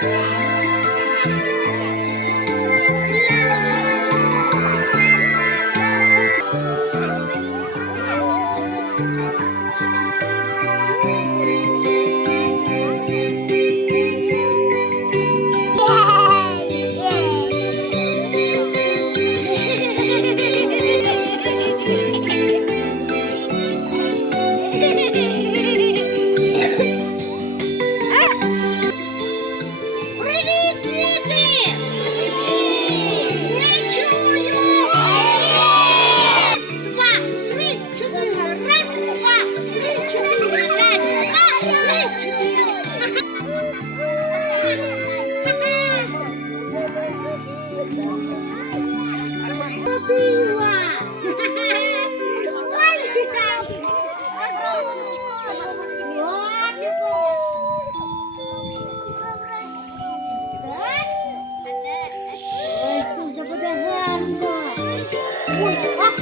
Thank you.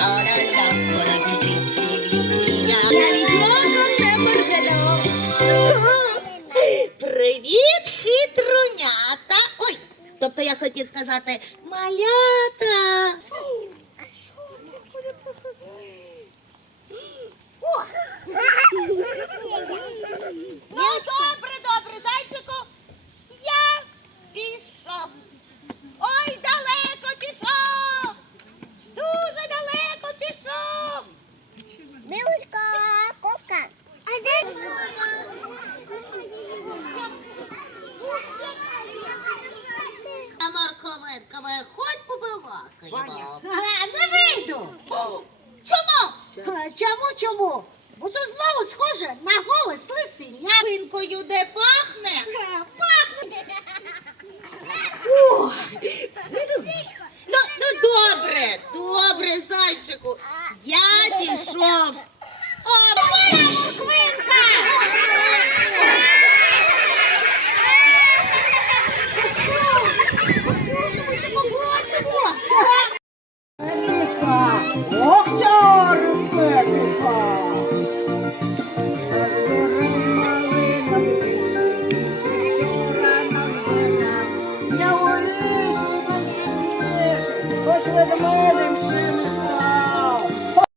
Gotcha, uh -huh. Привіт, хитрунята. Ой, тобто я хотів сказати малята. Чому? Чому, чому? Бо тут знову схоже на голос Охтяжю, пека! Я говорю, на ніч, хоч за мене.